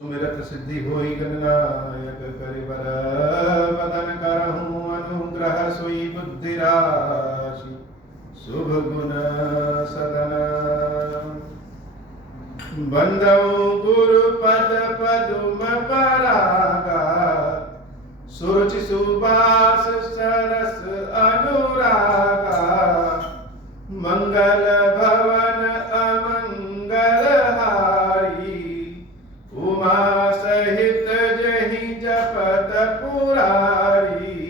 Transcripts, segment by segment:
सुमिरत सिद्धि होई गणनायक करिबर वदन करहूँ अनुग्रह सोई बुद्धि राशि शुभ गुण सदन बंदऊ गुरु पद पदुम परागा सुरुचि सुबास सरस अनुरागा मंगल भवन अमंगल हारी उमा सहित जहि जपत पुरारी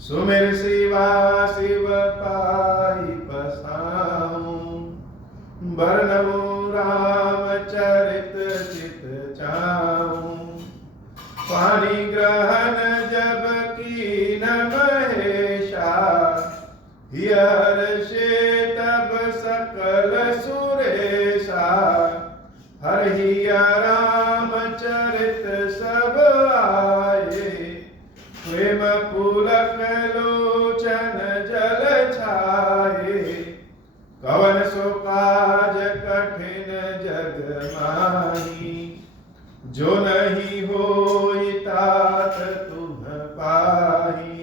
सुमिर शिवा शिव पाई पसाऊं बरनऊ राम चरित चित चाऊं पानी ग्रहण जब की न महेशा हर्षे तब सकल सुरेशा हरिया रामचरित सब आए प्रेम पुलक लोचन जल छाए कवन सो काज कठिन जग माही जो नहीं होई तात तुम पाही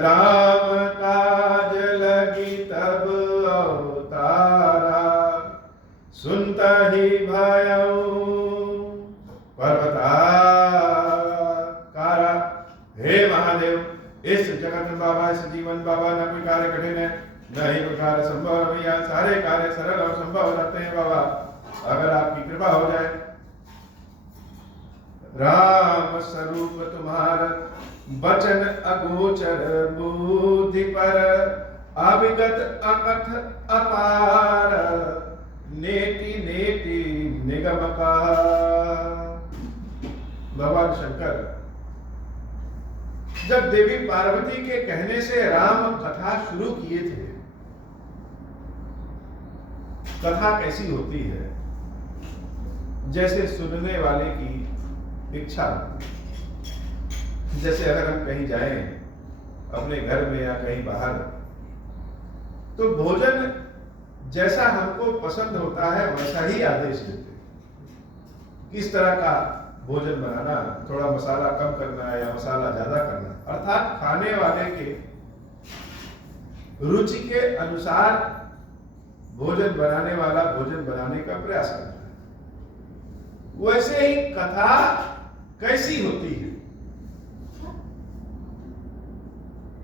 राम काज लगी तब अवतारा सुनता ही भयऊ पर्वताकारा। हे महादेव, इस जगत बाबा, इस जीवन बाबा, न कोई कार्य कठिन है, न ही कोई कार्य संभव है भैया। सारे कार्य सरल और संभव हो जाते हैं बाबा, अगर आपकी कृपा हो जाए। राम स्वरूप तुम्हारा वचन अगोचर बुद्धि पर अविगत अकथ अपार नेति नेति निगम का। भगवान शंकर जब देवी पार्वती के कहने से राम कथा शुरू किए थे, कथा कैसी होती है? जैसे सुनने वाले की इच्छा। जैसे अगर हम कहीं जाएं अपने घर में या कहीं बाहर, तो भोजन जैसा हमको पसंद होता है वैसा ही आदेश देते। किस तरह का भोजन बनाना, थोड़ा मसाला कम करना या मसाला ज्यादा करना, अर्थात खाने वाले के रुचि के अनुसार भोजन बनाने वाला भोजन बनाने का प्रयास करता है। वैसे ही कथा कैसी होती है?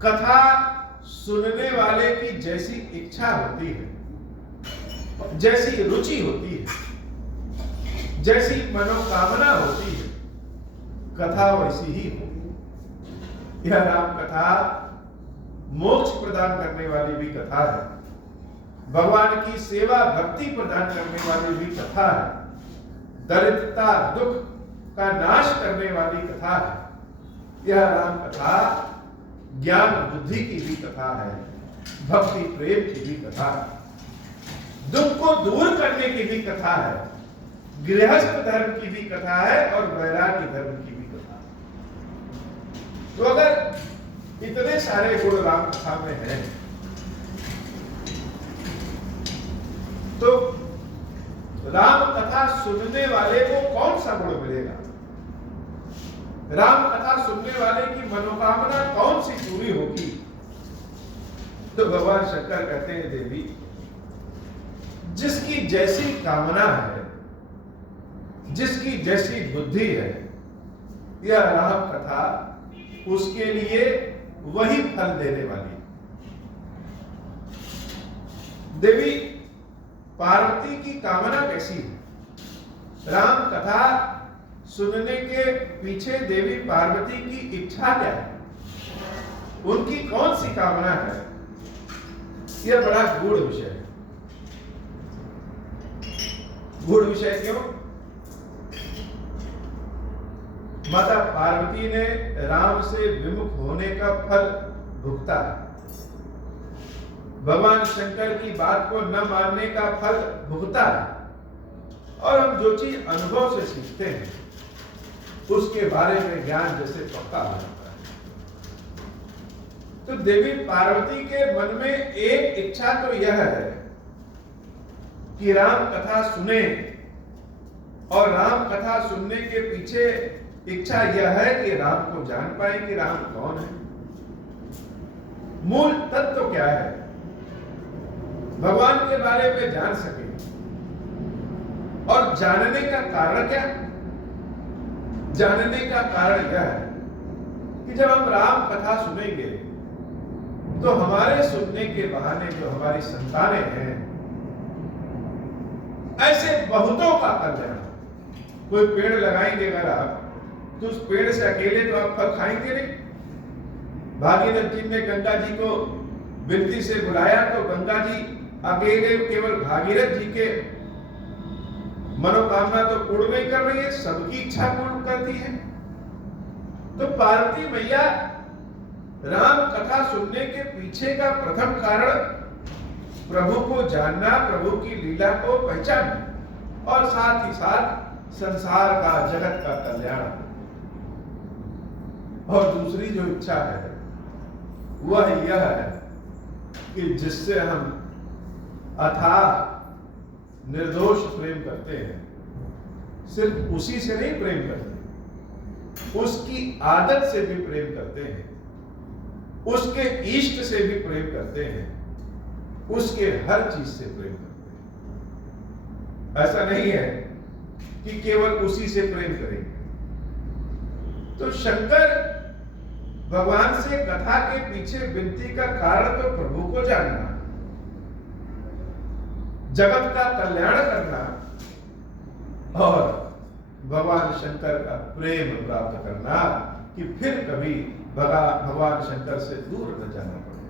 कथा सुनने वाले की जैसी इच्छा होती है, जैसी रुचि होती है, जैसी मनोकामना होती है, कथा वैसी ही होगी। यह राम कथा मोक्ष प्रदान करने वाली भी कथा है, भगवान की सेवा भक्ति प्रदान करने वाली भी कथा है, दरिद्रता दुख का नाश करने वाली कथा है। यह राम कथा ज्ञान बुद्धि की भी कथा है, भक्ति प्रेम की भी कथा है, दुख को दूर करने की भी कथा है, गृहस्थ धर्म की भी कथा है और वैराग्य धर्म की भी कथा है। तो अगर इतने सारे गुण राम कथा में हैं, तो राम कथा सुनने वाले को कौन सा गुण मिलेगा? राम कथा सुनने वाले की मनोकामना कौन सी पूरी होगी? तो भगवान शंकर कहते हैं, देवी, जिसकी जैसी कामना है, जिसकी जैसी बुद्धि है, यह राम कथा उसके लिए वही फल देने वाली है। देवी पार्वती की कामना कैसी है? राम कथा सुनने के पीछे देवी पार्वती की इच्छा क्या है? उनकी कौन सी कामना है? यह बड़ा गूढ़ विषय है। गूढ़ विषय क्यों? माता पार्वती ने राम से विमुख होने का फल भुगता है, भगवान शंकर की बात को न मानने का फल भुगता है, और हम जो चीज अनुभव से सीखते हैं उसके बारे में ज्ञान जैसे पक्का हो जाता है। तो देवी पार्वती के मन में एक इच्छा तो यह है कि राम कथा सुने और राम कथा सुनने के पीछे इच्छा यह है कि राम को जान पाए कि राम कौन है, मूल तत्व क्या है, भगवान के बारे में जान सके। और जानने का कारण क्या? जानने का कारण यह है कि जब हम राम कथा सुनेंगे तो हमारे सुनने के बहाने जो हमारी संतानें हैं, ऐसे बहुतों का कल्याण। कोई पेड़ लगाएंगे अगर आप, तो उस पेड़ से अकेले तो आप फल खाएंगे नहीं। भागीरथ जी ने गंगा जी को विनती से बुलाया तो गंगा जी अकेले केवल भागीरथ जी के मनोकामना तो पूर्ण नहीं कर रही है, सबकी इच्छा पूर्ण करती है। तो पार्वती मैया राम कथा सुनने के पीछे का प्रथम कारण प्रभु को जानना, प्रभु की लीला को पहचानना और साथ ही साथ संसार का, जगत का कल्याण। और दूसरी जो इच्छा है वह यह है कि जिससे हम अथाह निर्दोष प्रेम करते हैं, सिर्फ उसी से नहीं प्रेम करते, उसकी आदत से भी प्रेम करते हैं, उसके इष्ट से भी प्रेम करते हैं, उसके हर चीज से प्रेम करते हैं। ऐसा नहीं है कि केवल उसी से प्रेम करेंगे। तो शंकर भगवान से कथा के पीछे विनती का कारण तो प्रभु को जानना, जगत का कल्याण करना और भगवान शंकर का प्रेम प्राप्त करना कि फिर कभी भगवान शंकर से दूर न जाना पड़े।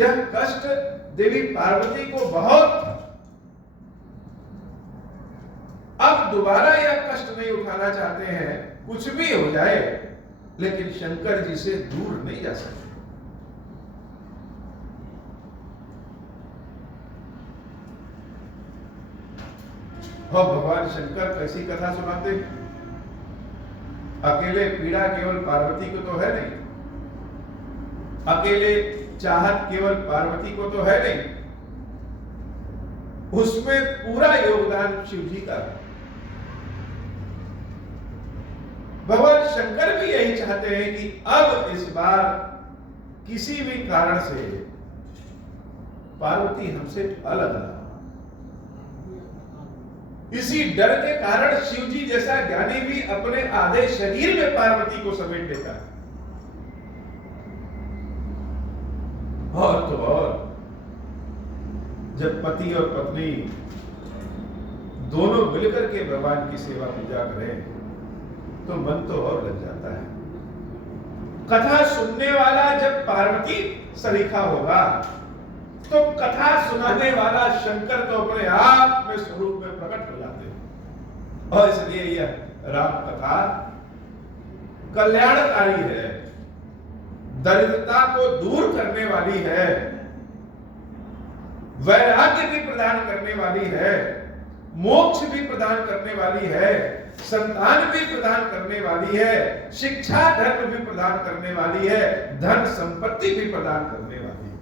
यह कष्ट देवी पार्वती को बहुत था। अब दोबारा यह कष्ट नहीं उठाना चाहते हैं, कुछ भी हो जाए, लेकिन शंकर जी से दूर नहीं जा सकते। और भगवान शंकर कैसी कथा सुनाते हैं? अकेले पीड़ा केवल पार्वती को तो है नहीं, अकेले चाहत केवल पार्वती को तो है नहीं, उसमें पूरा योगदान शिव जी का है। भगवान शंकर भी यही चाहते हैं कि अब इस बार किसी भी कारण से पार्वती हमसे अलग ना। इसी डर के कारण शिव जी जैसा ज्ञानी भी अपने आधे शरीर में पार्वती को समेट लेता है। और तो और जब पति और पत्नी दोनों मिलकर के भगवान की सेवा पूजा करें तो मन तो और लग जाता है। कथा सुनने वाला जब पार्वती सरीखा होगा तो कथा सुनाने वाला शंकर तो अपने आप में स्वरूप में प्रकट हो जाते हैं। और इसलिए यह राम कथा कल्याणकारी है, दरिद्रता को दूर करने वाली है, वैराग्य भी प्रदान करने वाली है, मोक्ष भी प्रदान करने वाली है, संतान भी प्रदान करने वाली है, शिक्षा धर्म भी प्रदान करने वाली है, धन संपत्ति भी प्रदान करने वाली है।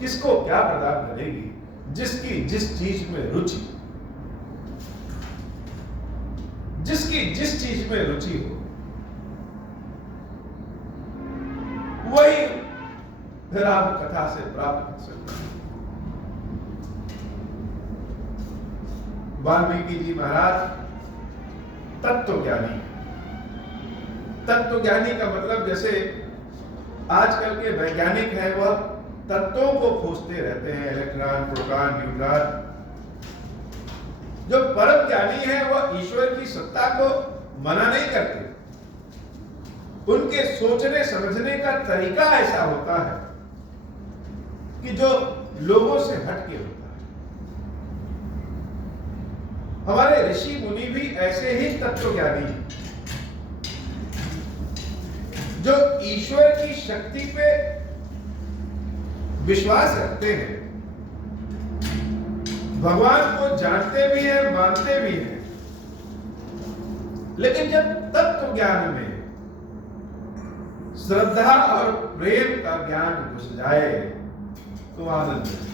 किसको क्या प्रदान करेगी? जिसकी जिस चीज में रुचि, जिसकी जिस चीज में रुचि हो वही राम कथा से प्राप्त कर सकता है। वाल्मीकि जी महाराज तत्वज्ञानी। तत्वज्ञानी का मतलब जैसे आजकल के वैज्ञानिक हैं, वह तत्वों को खोजते रहते हैं, इलेक्ट्रॉन, प्रोटॉन, न्यूट्रॉन। जो परम ज्ञानी है वह ईश्वर की सत्ता को मना नहीं करते। उनके सोचने समझने का तरीका ऐसा होता है कि जो लोगों से हटके होता है। हमारे ऋषि मुनि भी ऐसे ही तत्वज्ञानी हैं, जो ईश्वर की शक्ति पे विश्वास रखते हैं, भगवान को जानते भी हैं, मानते भी हैं, लेकिन जब तत्व ज्ञान में श्रद्धा और प्रेम का ज्ञान घुस जाए तो आनंद है।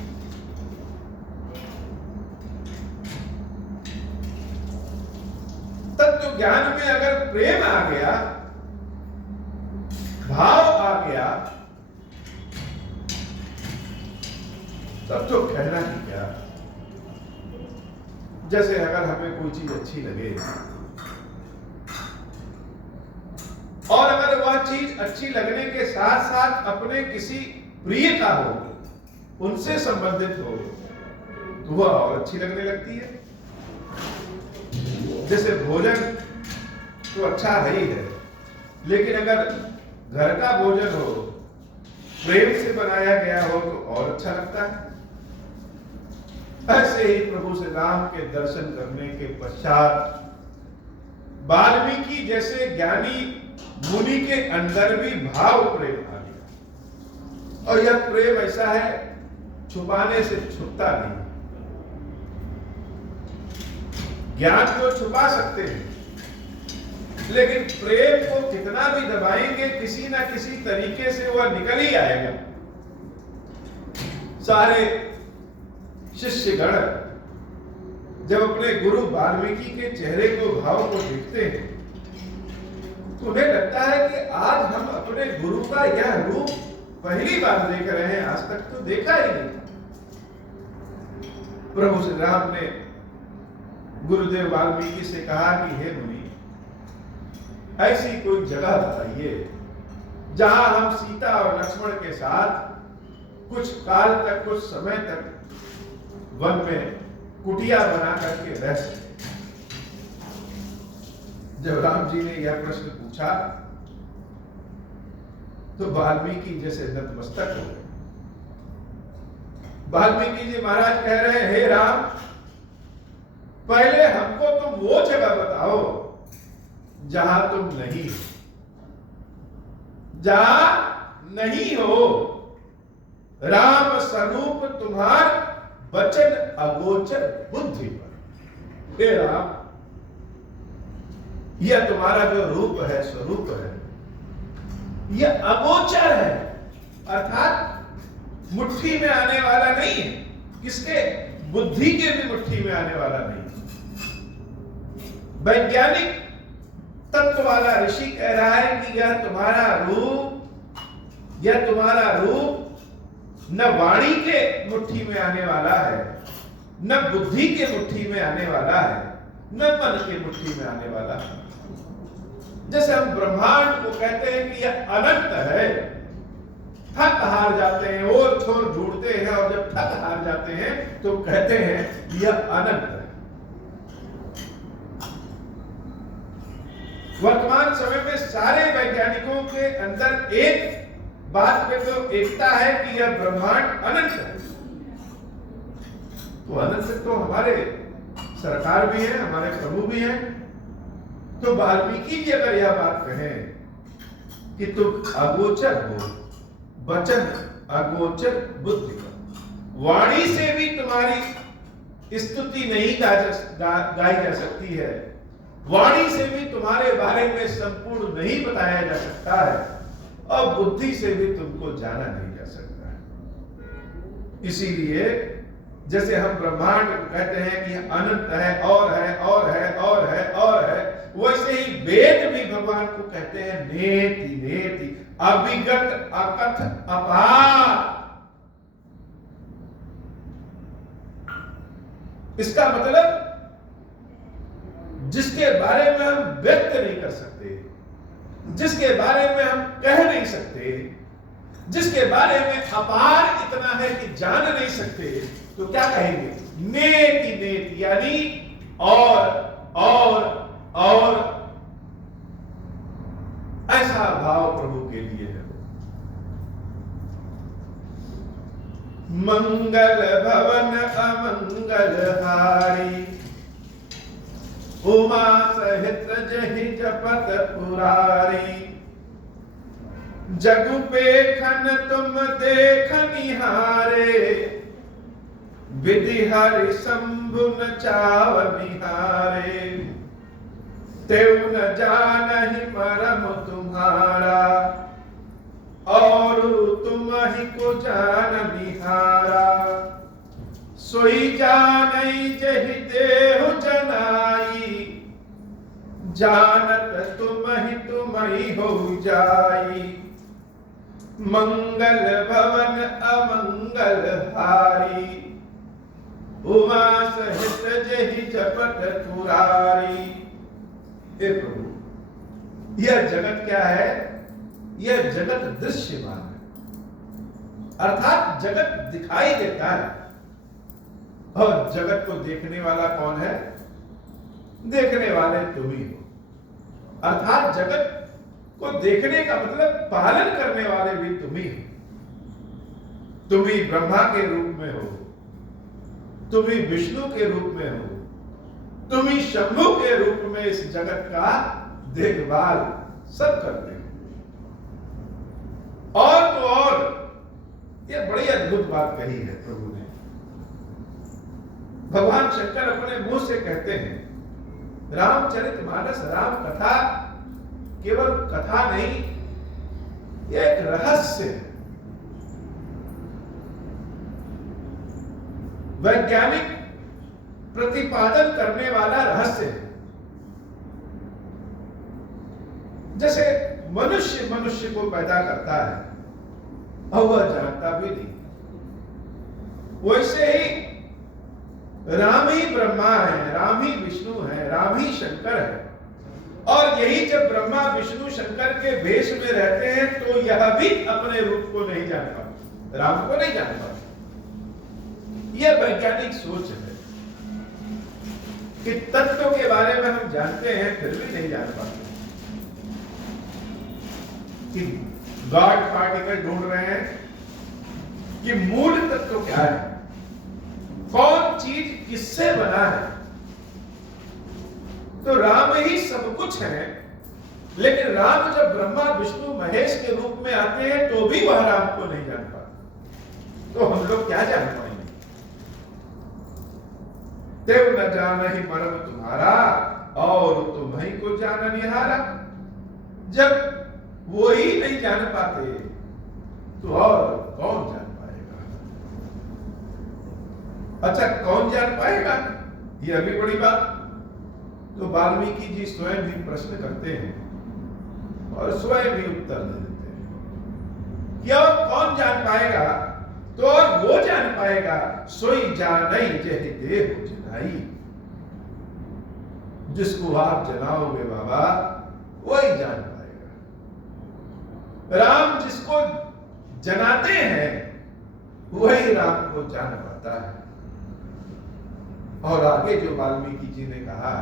तत्व ज्ञान में अगर प्रेम आ गया, भाव आ गया, तब तो कहना ही क्या। जैसे अगर हमें कोई चीज अच्छी लगे और अगर वह चीज अच्छी लगने के साथ साथ अपने किसी प्रिय का हो, उनसे संबंधित हो, तो वह और अच्छी लगने लगती है। जैसे भोजन तो अच्छा है ही है, लेकिन अगर घर का भोजन हो, प्रेम से बनाया गया हो, तो और अच्छा लगता है। ऐसे ही प्रभु श्री राम के दर्शन करने के पश्चात वाल्मीकि जैसे ज्ञानी मुनि के अंदर भी भाव प्रेम आ गया। और यह प्रेम ऐसा है, छुपाने से छुपता नहीं। ज्ञान को छुपा सकते हैं, लेकिन प्रेम को कितना भी दबाएंगे, किसी ना किसी तरीके से वह निकल ही आएगा। सारे शिष्यगण जब अपने गुरु वाल्मीकि के चेहरे को, भाव को देखते हैं, तो उन्हें लगता है कि आज हम अपने गुरु का यह रूप पहली बार देख रहे हैं, आज तक तो देखा ही नहीं। प्रभु श्री राम ने गुरुदेव वाल्मीकि से कहा कि हे मुनि, ऐसी कोई जगह बताइए जहां हम सीता और लक्ष्मण के साथ कुछ काल तक, कुछ समय तक वन में कुटिया बना करके रह सके। जब राम जी ने यह प्रश्न पूछा तो वाल्मीकि जैसे नतमस्तक हो गए। वाल्मीकि जी महाराज कह रहे हैं, हे राम, पहले हमको तुम वो जगह बताओ जहां तुम नहीं हो, जहां नहीं हो। राम स्वरूप तुम्हार वचन अगोचर बुद्धि पर। हे राम, यह तुम्हारा जो रूप है, स्वरूप है, यह अगोचर है, अर्थात मुट्ठी में आने वाला नहीं है। किसके? बुद्धि के भी मुट्ठी में आने वाला नहीं। वैज्ञानिक तत्व वाला ऋषि कह रहा है कि यह तुम्हारा रूप न वाणी के मुट्ठी में आने वाला है, न बुद्धि के मुट्ठी में आने वाला है, न मन के मुट्ठी में आने वाला है। जैसे हम ब्रह्मांड को कहते हैं कि यह अनंत है, थक हार जाते हैं, और छोर ढूंढते हैं, और जब थक हार जाते हैं तो कहते हैं यह अनंत है। वर्तमान समय में सारे वैज्ञानिकों के अंदर एक बात में तो एकता है कि यह ब्रह्मांड अनंत है। तो अनंत तो हमारे सरकार भी है, हमारे प्रभु भी हैं। तो वाल्मीकि जी अगर यह बात कहें कि तुम अगोचर हो, वचन अगोचर बुद्धि का, वाणी से भी तुम्हारी स्तुति नहीं गाई जा सकती है, वाणी से भी तुम्हारे बारे में संपूर्ण नहीं बताया जा सकता है, और बुद्धि से भी तुमको जाना नहीं जा सकता है। इसीलिए जैसे हम ब्रह्मांड कहते हैं कि अनंत है, और है, और है, और है, और है, वैसे ही वेद भी भगवान को कहते हैं नेति नेति, अविगत अकथ अपार। इसका मतलब जिसके बारे में हम व्यक्त नहीं कर सकते, जिसके बारे में हम कह नहीं सकते, जिसके बारे में अपार इतना है कि जान नहीं सकते, तो क्या कहेंगे? नेति नेति, यानी और ऐसा भाव प्रभु के लिए है। मंगल भवन अमंगल हारी, उमा सहित जहि जपत पुरारी, जगु पेखन तुम देख निहारे, विधि हरि शंभु न चाव निहारे, तेउ न जानहि मरम तुम्हारा, और तुम ही को जान निहारा, सोई जानई जहि देहु जनाई, जानत तुम ही हो जाई, मंगल भवन अमंगल हारी, उमा सहित जहि जपत तुरारी। हे प्रभु, यह जगत क्या है? यह जगत दृश्यमान है, अर्थात जगत दिखाई देता है। और जगत को देखने वाला कौन है? देखने वाले तुम ही हो। अर्थात जगत को देखने का मतलब पालन करने वाले भी तुम ही हो। तुम ही ब्रह्मा के रूप में हो, तुम ही विष्णु के रूप में हो, तुम ही शंभु के रूप में इस जगत का देखभाल सब करते हो। और तो और यह बड़ी अद्भुत बात कही है प्रभु ने। भगवान शंकर अपने मुंह से कहते हैं, रामचरितमानस राम कथा केवल कथा नहीं, यह एक रहस्य है, वैज्ञानिक प्रतिपादन करने वाला रहस्य है। जैसे मनुष्य मनुष्य को पैदा करता है और वह जानता भी नहीं, वैसे ही राम ही ब्रह्मा है, राम ही विष्णु है, राम ही शंकर है। और यही जब ब्रह्मा विष्णु शंकर के भेष में रहते हैं तो यह भी अपने रूप को नहीं जान पाते, राम को नहीं जान पाते। यह वैज्ञानिक सोच है कि तत्व के बारे में हम जानते हैं फिर भी नहीं जान पाते, कि गॉड पार्टिकल ढूंढ रहे हैं कि मूल तत्व क्या है, कौन चीज किससे बना है। तो राम ही सब कुछ है, लेकिन राम जब ब्रह्मा विष्णु महेश के रूप में आते हैं तो भी वह राम को नहीं जान पाते। तो हम लोग क्या जान पाएंगे? देव न जाना ही मर्म तुम्हारा, और तुम्हीं को जाना निहारा। जब वो ही नहीं जान पाते तो और कौन जान पाएगा? अच्छा, कौन जान पाएगा? यह भी बड़ी बात। तो वाल्मीकि जी स्वयं भी प्रश्न करते हैं और स्वयं भी उत्तर दे देते हैं। क्या कौन जान पाएगा? तो और वो जान पाएगा, सोई जानई जहि देह जनाई। जिसको आप जनाओगे बाबा, वही जान पाएगा। राम जिसको जनाते हैं वही राम को जान पाता है। और आगे जो वाल्मीकि जी ने कहा,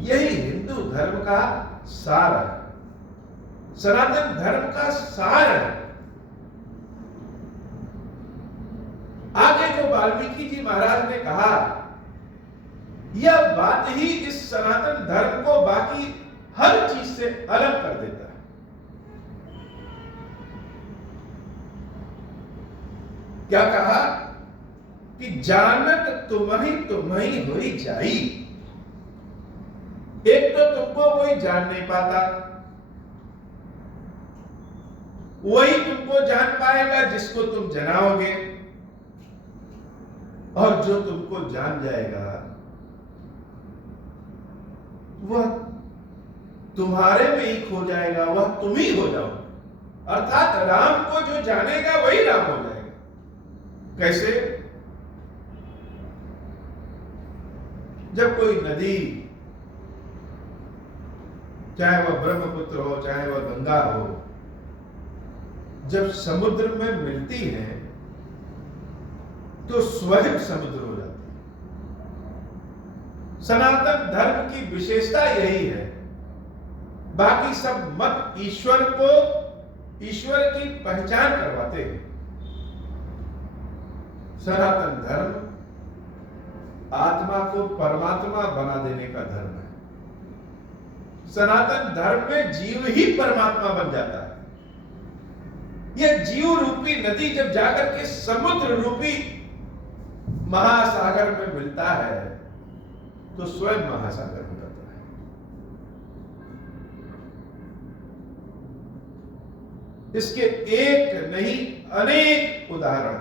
यही हिंदू धर्म का सार है, सनातन धर्म का सार है। आगे जो वाल्मीकि जी महाराज ने कहा, यह बात ही इस सनातन धर्म को बाकी हर चीज से अलग कर देता है। क्या कहा कि जानत तुम्हीं होई जाई। एक तो तुमको कोई जान नहीं पाता, वही तुमको जान पाएगा जिसको तुम जनाओगे, और जो तुमको जान जाएगा वह तुम्हारे में ही खो जाएगा, वह तुम ही हो जाओ। अर्थात राम को जो जानेगा वही राम हो जाएगा। कैसे? जब कोई नदी, चाहे वह ब्रह्मपुत्र हो चाहे वह गंगा हो, जब समुद्र में मिलती है तो स्वयं समुद्र हो जाती है। सनातन धर्म की विशेषता यही है। बाकी सब मत ईश्वर को, ईश्वर की पहचान करवाते हैं। सनातन धर्म आत्मा को परमात्मा बना देने का धर्म है। सनातन धर्म में जीव ही परमात्मा बन जाता है। यह जीव रूपी नदी जब जाकर के समुद्र रूपी महासागर में मिलता है तो स्वयं महासागर हो जाता है। इसके एक नहीं अनेक उदाहरण।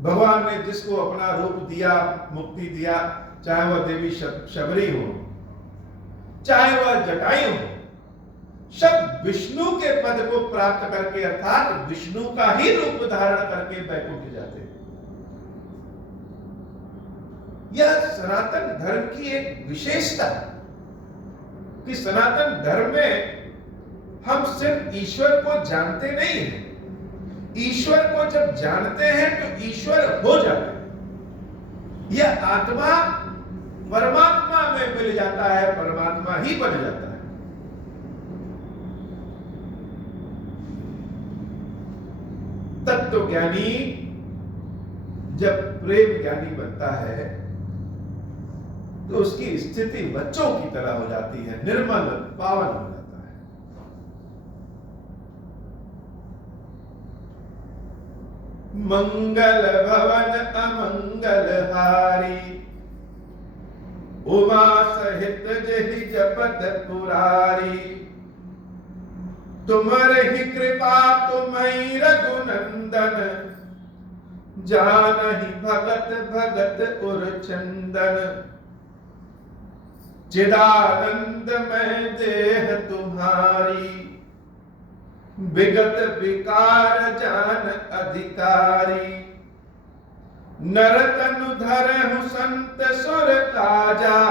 भगवान ने जिसको अपना रूप दिया, मुक्ति दिया, चाहे वह देवी शबरी हो, चाहे वह जटायु हो, सब विष्णु के पद को प्राप्त करके अर्थात विष्णु का ही रूप धारण करके वैकुंठ जाते हैं। यह सनातन धर्म की एक विशेषता है कि सनातन धर्म में हम सिर्फ ईश्वर को जानते नहीं हैं, ईश्वर को जब जानते हैं तो ईश्वर हो जाते हैं। यह आत्मा परमात्मा में मिल जाता है, परमात्मा ही बन जाता है। तत्व ज्ञानी जब प्रेम ज्ञानी बनता है तो उसकी स्थिति बच्चों की तरह हो जाती है, निर्मल पावन हो जाता है। मंगल भवन अमंगल हारी, उमा सहित जहि जपत पुरारी। तुमरहि कृपा तुम्हि रघुनंदन, जानहि भगत भगत उर चंदन। चिदानंद में देह तुम्हारी, विगत विकार जान अधिकारी। नरतनु धरहु संत सुर काजा,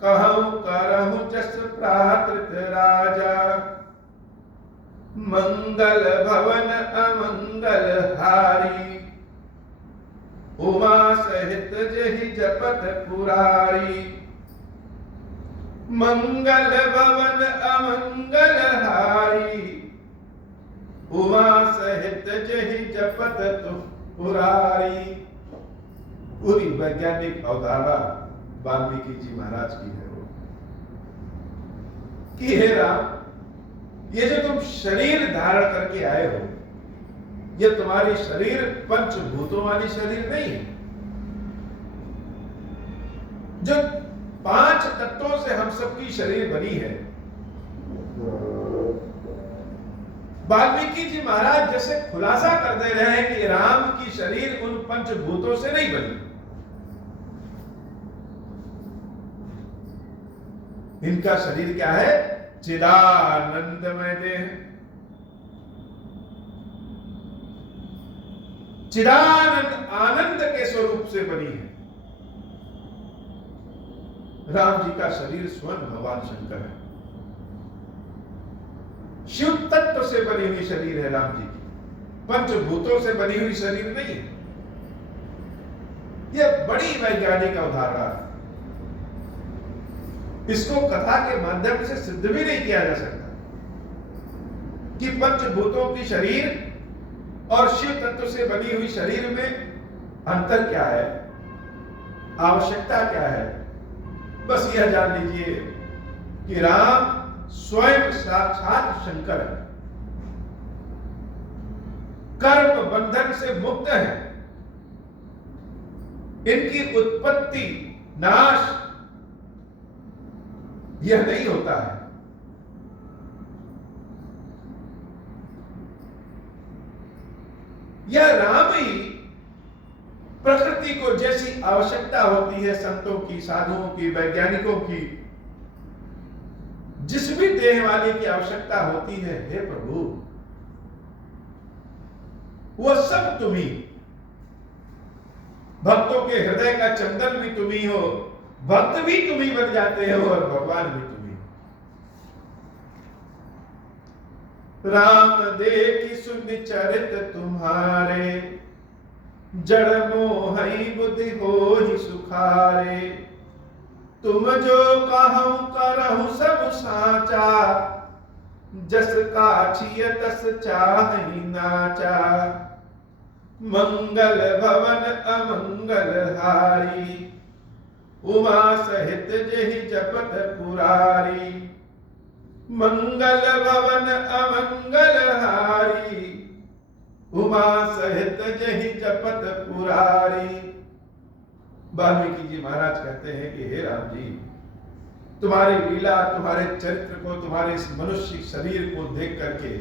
कहु करहु जस प्राकृत राजा। मंगल भवन अमंगल हारी, उमा सहित जहि जपत पुरारी। मंगल भवन अमंगल हारी, उमा सहित जहि जपत पुरारी। पूरी वैज्ञानिक अवधारणा वाल्मीकि जी महाराज की है वो कि हे राम, ये जो तुम शरीर धारण करके आए हो, ये तुम्हारी शरीर पंचभूतों वाली शरीर नहीं है। जो 5 तत्वों से हम सबकी शरीर बनी है। वाल्मीकि जी महाराज जैसे खुलासा कर दे रहे हैं कि राम की शरीर उन पंचभूतों से नहीं बनी। इनका शरीर क्या है? चिदानंदमय देह। चिदानंद आनंद के स्वरूप से बनी है। राम जी का शरीर स्वयं भगवान शंकर है। शिव तत्व से बनी हुई शरीर है राम जी की, पंचभूतों से बनी हुई शरीर नहीं है। यह बड़ी वैज्ञानिक अवधारणा है। इसको कथा के माध्यम से सिद्ध भी नहीं किया जा सकता कि पंचभूतों की शरीर और शिव तत्व से बनी हुई शरीर में अंतर क्या है, आवश्यकता क्या है। बस यह जान लीजिए कि राम स्वयं साक्षात शंकर है, कर्म बंधन से मुक्त है। इनकी उत्पत्ति नाश यह नहीं होता है। यह राम ही प्रकृति को जैसी आवश्यकता होती है, संतों की, साधुओं की, वैज्ञानिकों की, जिस भी देह वाले की आवश्यकता होती है, हे प्रभु वह सब तुम ही। भक्तों के हृदय का चंदन भी तुम ही हो, भक्त भी तुम ही बन जाते हो और भगवान भी तुम ही। राम देखि सुनि चरित तुम्हारे, जड़ मोहि बुद्धि होहि सुखारे। तुम जो कहूं करहु सब साचा, जस काछिय तस चाहि नाचा। मंगल भवन अमंगल हारी, उमा सहित जेहि जपत पुरारी। मंगल भवन अमंगल हारी, उमा सहित जेहि जपत पुरारी। वाल्मीकि जी महाराज कहते हैं कि हे राम जी, तुम्हारी लीला, तुम्हारे चरित्र को, तुम्हारे इस मनुष्य शरीर को देख करके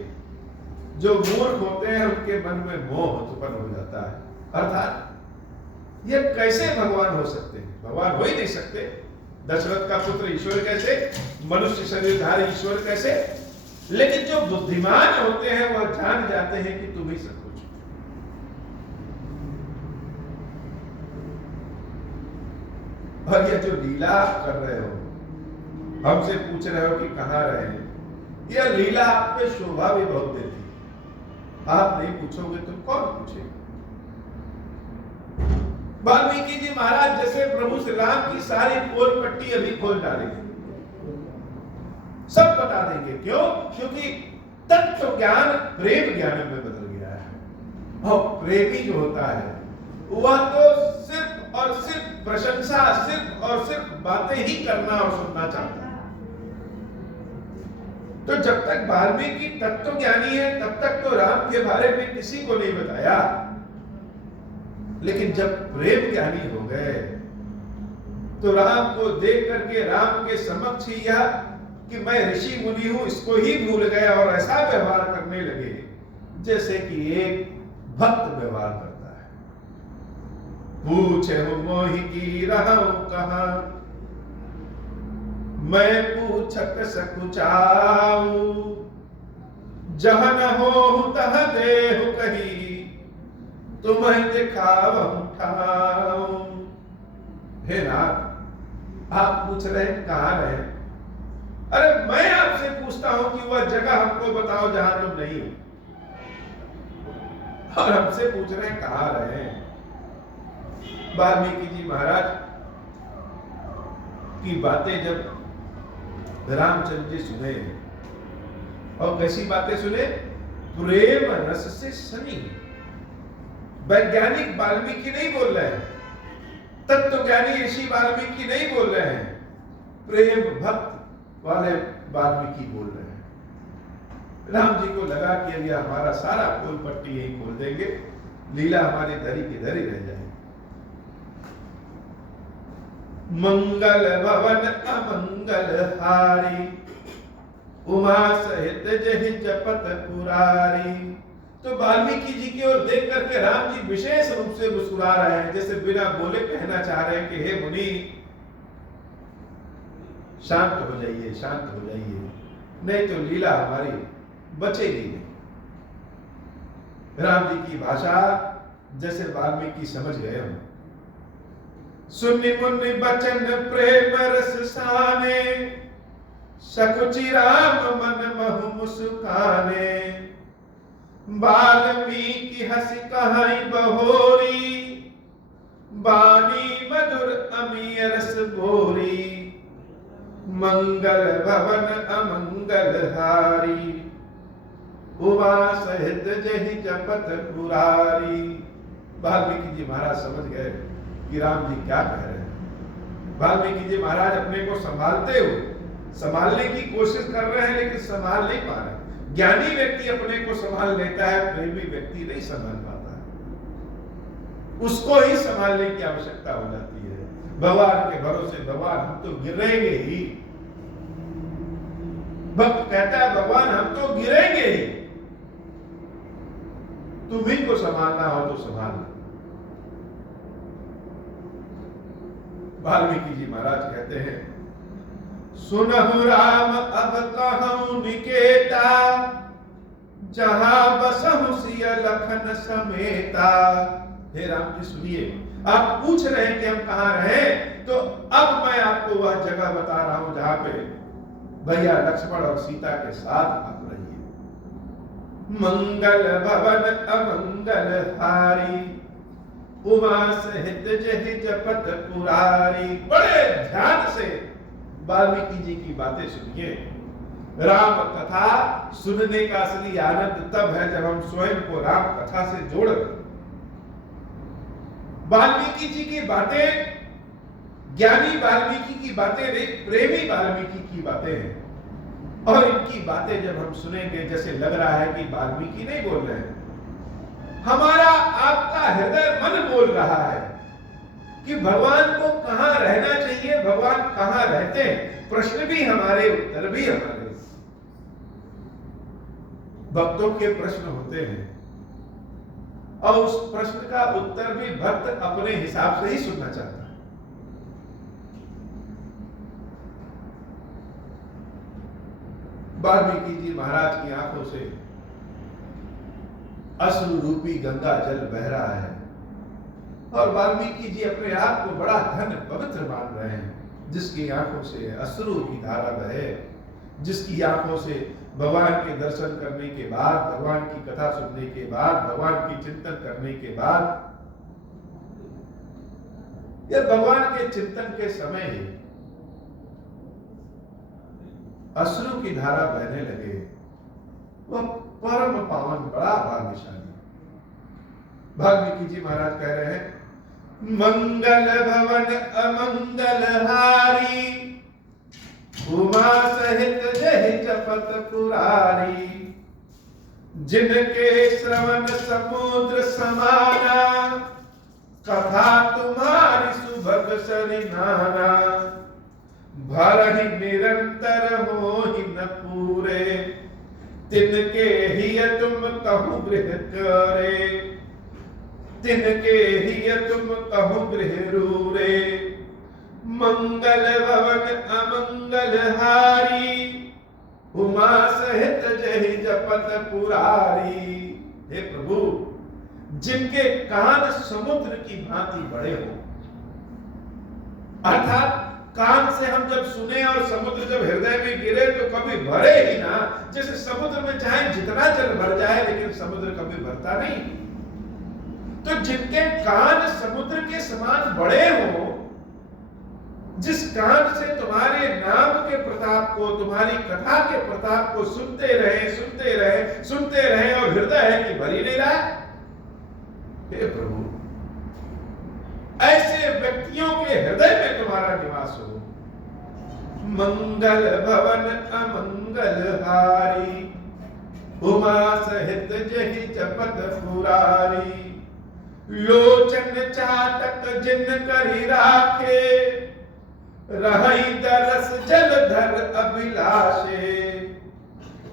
जो मूर्ख होते हैं उनके मन में मोह उत्पन्न हो जाता है। अर्थात ये कैसे भगवान हो सकते हैं? भगवान हो ही नहीं सकते। दशरथ का पुत्र ईश्वर कैसे, मनुष्य शरीरधारी ईश्वर कैसे? लेकिन जो बुद्धिमान होते हैं वह जान जाते हैं कि तुम ही सब कुछ। और यह जो लीला आप कर रहे हो, हमसे पूछ रहे हो कि कहां रहे हैं, यह लीला आप पे शोभा भी बहुत देती। आप नहीं पूछोगे तो कौन पूछेगा? वाल्मीकि जी महाराज जैसे प्रभु श्री राम की सारी पोल पट्टी अभी खोल डालेंगे, सब बता देंगे। क्यों? क्योंकि तत्व ज्ञान प्रेम ज्ञान में बदल गया है। और प्रेमी जो होता है वह तो सिर्फ और सिर्फ प्रशंसा, सिर्फ और सिर्फ बातें ही करना और सुनना चाहता है। तो जब तक वाल्मीकि तत्व ज्ञानी है तब तक तो राम के बारे में किसी को नहीं बताया। लेकिन जब प्रेम ज्ञानी हो गए तो राम को देख करके राम के समक्ष ही यह कि मैं ऋषि मुनि हूं इसको ही भूल गए और ऐसा व्यवहार करने लगे जैसे कि एक भक्त व्यवहार करता है। पूछे हो मोहि की रहूं कहां, मैं पूछत सकुचाऊ, जहाँ न हो तह देहु कही, तुम्हें दिखावहु ठाऊ। हे नाथ, आप पूछ रहे हैं कहां रहे? अरे मैं आपसे पूछता हूं कि वह जगह हमको बताओ जहां तुम नहीं हो, और हमसे पूछ रहे हैं कहां रहे हैं। वाल्मीकि जी महाराज की बातें जब रामचंद्र जी सुने, और कैसी बातें सुने? प्रेम रस से सनी। वैज्ञानिक वाल्मीकि नहीं बोल रहे हैं, तत्वज्ञानी ऋषि वाल्मीकि नहीं बोल रहे हैं, प्रेम भक्त वाले वाल्मीकि बोल रहे हैं। राम जी को लगा कि अब यह हमारा सारा पोल पट्टी यही खोल देंगे, लीला हमारी धरी की धरी रह जाएगी। मंगल भवन अमंगल हारी, उमा सहित जहि जपत पुरारी। तो वाल्मीकि जी की ओर देख करके राम जी विशेष रूप से मुस्कुरा रहे हैं, जैसे बिना बोले कहना चाह रहे हैं कि हे मुनि शांत हो जाइए, शांत हो जाइए, नहीं तो लीला हमारी बचेगी नहीं। राम जी की भाषा जैसे वाल्मीकि समझ गए हों। सुनि मुनि बचन प्रेम रस साने, सकुचि राम मन महु मुस्काने। वाल्मीकि हंसी कहाई बहोरी, बानी मधुर अमीय रस भोरी। मंगल भवन अमंगल हारी, उमा सहित जहि जपत पुरारी। वाल्मीकि जी महाराज समझ गए कि राम जी क्या कह रहे हैं। वाल्मीकि जी महाराज अपने को संभालते हुए संभालने की कोशिश कर रहे हैं, लेकिन संभाल नहीं पा रहे। ज्ञानी व्यक्ति अपने को संभाल लेता है, प्रेमी व्यक्ति नहीं संभाल पाता है, उसको ही संभालने की आवश्यकता हो जाती है। भगवान के भरोसे भगवान हम तो गिरेंगे ही। भक्त कहता है भगवान हम तो गिरेंगे ही, तुम्ही को संभालना हो तो संभाल लो। वाल्मीकि जी महाराज कहते हैं सुनहु राम अब कहूं निकेता, जहां बसहु सिय लखन समेता। हे राम जी सुनिए, आप पूछ रहे हैं कि हम कहां रहे, तो अब मैं आपको वह जगह बता रहा हूं जहां पे भैया लक्ष्मण और सीता के साथ आप रहिए। मंगल भवन अमंगल हारी, उमा सहित जहि जपत पुरारी। बड़े ध्यान से वाल्मीकि जी की बातें सुनिए। राम कथा सुनने का असली आनंद तब है जब हम स्वयं को राम कथा से जोड़ दें। वाल्मीकि जी की बातें ज्ञानी वाल्मीकि की बातें नहीं, प्रेमी वाल्मीकि की बातें हैं। और इनकी बातें जब हम सुनेंगे जैसे लग रहा है कि वाल्मीकि नहीं बोल रहे हैं, हमारा आपका हृदय मन बोल रहा है कि भगवान को कहां रहना चाहिए, भगवान कहां रहते हैं। प्रश्न भी हमारे, उत्तर भी हमारे। भक्तों के प्रश्न होते हैं और उस प्रश्न का उत्तर भी भक्त अपने हिसाब से ही सुनना चाहता है। वाल्मीकि जी महाराज की आंखों से अश्रु रूपी गंगा जल बह रहा है और वाल्मीकि जी अपने आप को बड़ा धन्य पवित्र मान रहे हैं, जिसकी आंखों से अश्रु की धारा बहे, जिसकी आंखों से भगवान के दर्शन करने के बाद, भगवान की कथा सुनने के बाद, भगवान की चिंतन करने के बाद, या भगवान के चिंतन के समय ही अश्रु की धारा बहने लगे, वह परम पावन बड़ा भाग्यशाली। वाल्मीकि जी महाराज कह रहे हैं, मंगल भवन अमंगल हारी, उमा सहित जहि जपत पुरारी, जिनके श्रवण समुद्र समाना, कथा तुम्हारी सुभग सरिनाना, भरहि निरंतर होहि न पूरे, तिनके ही तुम कहु गृह करे, तिनके ही तुम कहु गृह रूरे, मंगल भवन अमंगल हारी, उमा सहित जहि जपत पुरारी। हे प्रभु, जिनके कान समुद्र की भांति बड़े हो, अर्थात कान से हम जब सुने और समुद्र जब हृदय में गिरे तो कभी भरे ही ना। जैसे समुद्र में चाहे जितना जल भर जाए लेकिन समुद्र कभी भरता नहीं। तो जिनके कान समुद्र के समान बड़े हो, जिस कान से तुम्हारे नाम के प्रताप को, तुम्हारी कथा के प्रताप को सुनते रहे सुनते रहे सुनते रहे और हृदय है कि भर ही नहीं रहा। हे प्रभु, ऐसे व्यक्तियों के हृदय में तुम्हारा निवास हो। मंगल भवन अमंगल हारी, उमा सहित जहि जपत पुरारी, लोचन चाटक जिन करि राखे, रहई दरस जलधर अभिलाषे,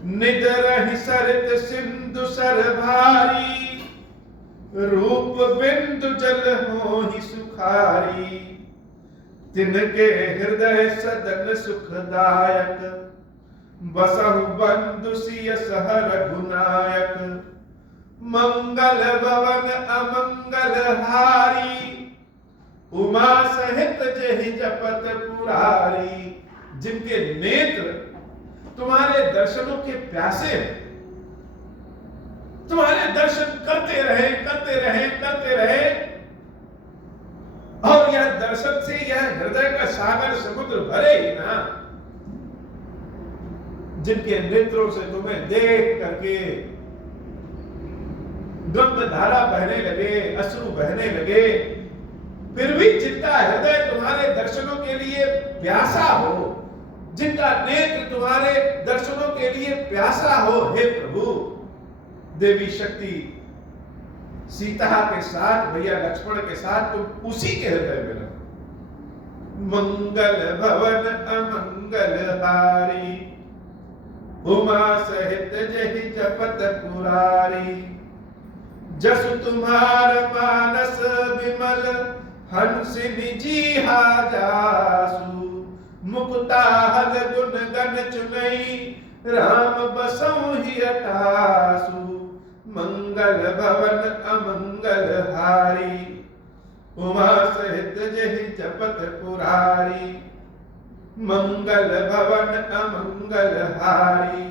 निज रहि सरित सिंधु सर भारी, रूप बिंदु जल मोहि सुखारी, तिनके हृदय सदन सुखदायक, बसहु बंधु सिय सह रघुनायक, मंगल भवन अमंगल हारी, उमा सहित जहि जपत पुरारी। जिनके नेत्र तुम्हारे दर्शनों के प्यासे हैं, तुम्हारे दर्शन करते रहे करते रहे करते रहे, और यह दर्शन से यह हृदय का सागर समुद्र भरे ही ना। जिनके नेत्रों से तुम्हें देख करके गंग धारा बहने लगे, अश्रु बहने लगे, फिर भी जिनका हृदय तुम्हारे दर्शनों के लिए प्यासा हो, जिनका नेत्र तुम्हारे दर्शनों के लिए प्यासा हो, हे प्रभु, देवी शक्ति सीता के साथ, भैया लक्ष्मण के साथ तुम उसी के हृदय में रहो। मंगल भवन अमंगल हारी, उमा सहित जहि जपत पुरारी, जसु तुम्हार मानस विमल, हंसिनी जीहा जासु, मुक्ता हल गुण गण चुनई, राम बसौ ही अटासु, मंगल भवन अमंगल हारी, उमा सहित जहि जपत पुरारी, मंगल भवन अमंगल हारी,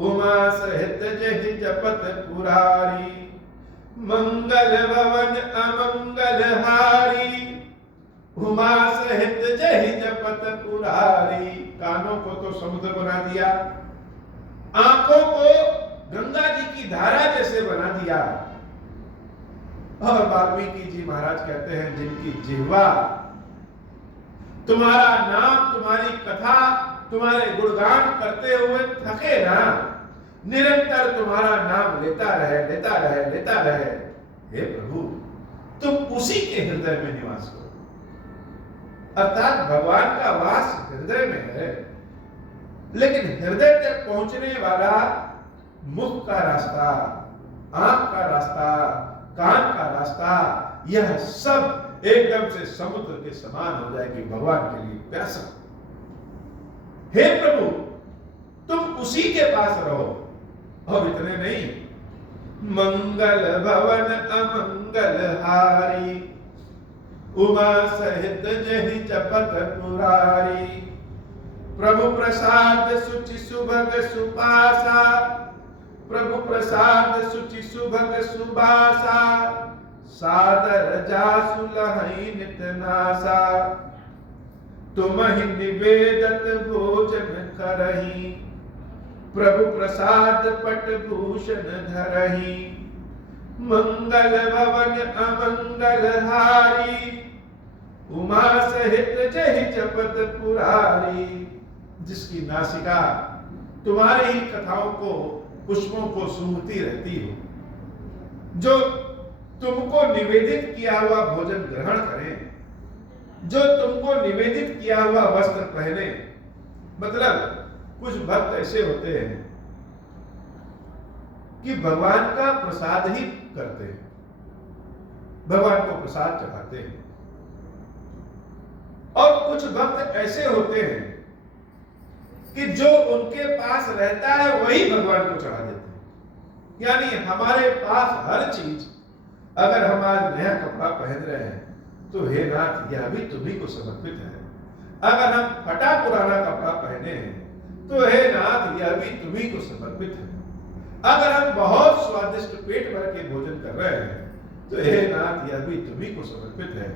उमा सहित जहि जपत पुरारी, मंगल भवन अमंगल हारी, उमा सहित जहि जपत पुरारी। कानों को तो समुद्र बना दिया, आंखों को गंगा जी की धारा जैसे बना दिया, और वाल्मीकि जी महाराज कहते हैं, जिनकी जिह्वा तुम्हारा नाम, तुम्हारी कथा, तुम्हारे गुणगान करते हुए थके ना, निरंतर तुम्हारा नाम लेता रहे लेता रहे लेता रहे। हे प्रभु, तुम उसी के हृदय में निवास करो। अर्थात भगवान का वास हृदय में है, लेकिन हृदय तक पहुंचने वाला मुख का रास्ता, आंख का रास्ता, कान का रास्ता, यह सब एकदम से समुद्र के समान हो जाएगी भगवान के लिए प्यासा। हे प्रभु, तुम उसी के पास रहो। और इतने नहीं, मंगल भवन अमंगल हारी, उमा सहित जहि जपत पुरारी। प्रभु प्रसाद सुचि सुभग सुपासा, प्रभु प्रसाद सुचि सुभग सुबासा। सादर जासु लहै नित नासा, तुमहि निवेदत भोजन करही। प्रभु प्रसाद पट भूषण धरही, मंगल भवन अमंगल हारी। उमा सहित जहि जपत पुरारी। जिसकी नासिका तुम्हारे ही कथाओं को, पुष्पों को सूंघती रहती हो, जो तुमको निवेदित किया हुआ भोजन ग्रहण करे, जो तुमको निवेदित किया हुआ वस्त्र पहने। मतलब कुछ भक्त ऐसे होते हैं कि भगवान का प्रसाद ही करते हैं, भगवान को प्रसाद चढ़ाते हैं। और कुछ भक्त ऐसे होते हैं कि जो उनके पास रहता है वही भगवान को चढ़ा देते हैं। यानी हमारे पास हर चीज, अगर हम आज नया कपड़ा पहन रहे हैं तो हे नाथ यह भी तुम्ही को समर्पित है। अगर हम फटा पुराना कपड़ा पहने हैं तो हे नाथ यह भी तुम्ही को समर्पित है। अगर हम बहुत स्वादिष्ट पेट भर के भोजन कर रहे हैं तो हे नाथ यह भी तुम्ही को समर्पित है।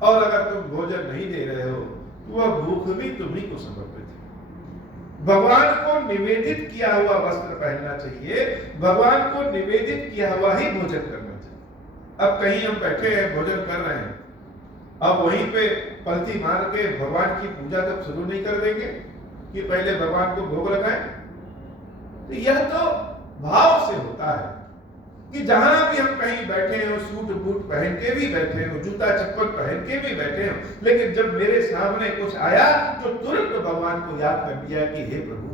और अगर तुम भोजन नहीं दे रहे हो तो वह भूख भी तुम्ही को समर्पित है। भगवान को निवेदित किया हुआ वस्त्र पहनना चाहिए, भगवान को निवेदित किया हुआ ही भोजन करना चाहिए। अब कहीं हम बैठे हैं, भोजन कर रहे हैं, अब वहीं पे पलथी मार के भगवान की पूजा तब शुरू नहीं कर देंगे कि पहले भगवान को भोग लगाएं। तो यह तो भाव से होता है कि जहां भी हम कहीं बैठे हो, सूट बूट पहन के भी बैठे हो, जूता चप्पल पहन के भी बैठे हो, लेकिन जब मेरे सामने कुछ आया तो तुरंत भगवान को याद कर दिया कि हे प्रभु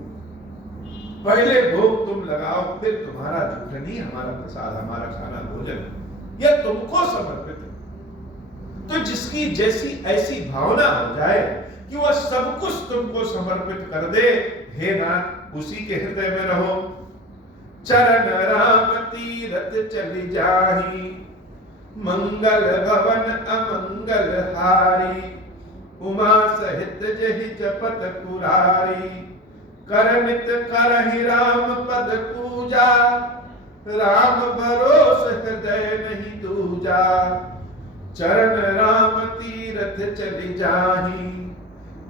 पहले भोग तुम लगाओ, फिर तुम्हारा जूठन ही हमारा प्रसाद, हमारा खाना भोजन यह तुमको समर्पित है। तो जिसकी जैसी ऐसी भावना हो जाए कि वह सब कुछ तुमको समर्पित कर दे, हे नाथ उसी के हृदय में रहो। चरण राम तीरथ चली जाही, मंगल भवन अमंगल हारी। उमा सहित जहि जपत पुरारी, करनित करहि राम पद पूजा। राम भरोस हृदय नहीं दूजा, चरण राम तीरथ चली जाही।